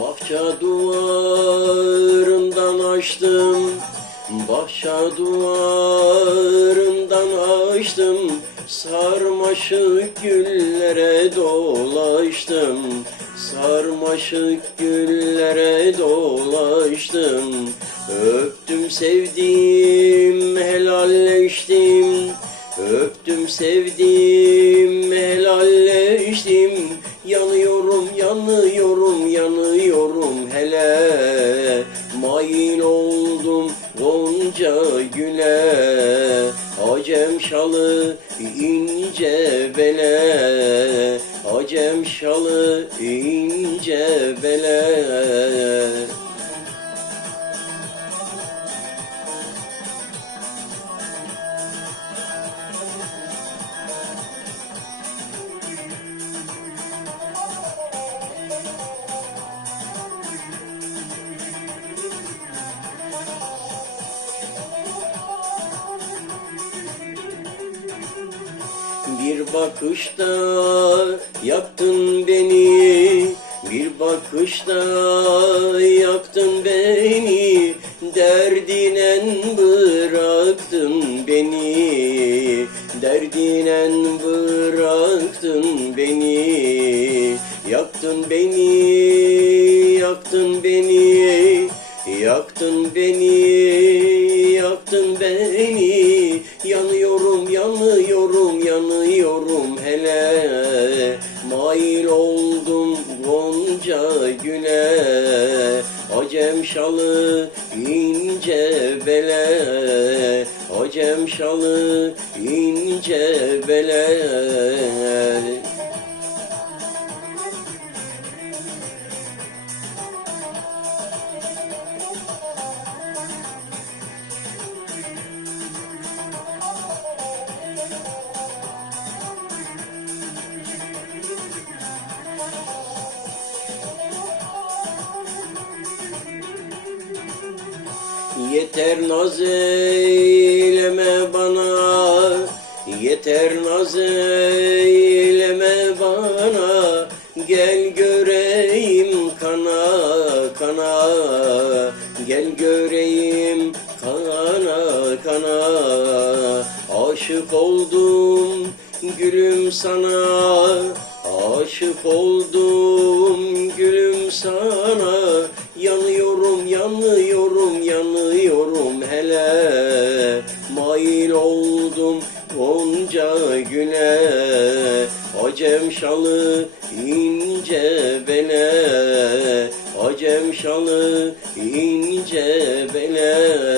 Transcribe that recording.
Bahçe duvarından açtım Bahçe duvarından açtım. Sarmaşık güllere dolaştım Sarmaşık güllere dolaştım. Öptüm sevdim helalleştim. Öptüm sevdim helalleştim Mail oldum Gonca güle Acem şalı ince bele. Acem şalı ince bele Bir bakışta yaktın beni Bir bakışta yaktın beni. Derdinen bıraktın beni Derdinen bıraktın beni. Yaktın beni, yaktın beni Yaktın beni, yaktın beni. Yanıyorum, yanıyorum, yanıyorum hele Mail oldum gonca güle Acem şalı ince bele Acem şalı ince bele Yeter naz eyleme bana Yeter naz eyleme bana. Gel göreyim kana kana. Gel göreyim kana kana. Aşık oldum gülüm sana Aşık oldum Mail oldum gonca güle Acem şalı ince bele. Acem şalı ince bele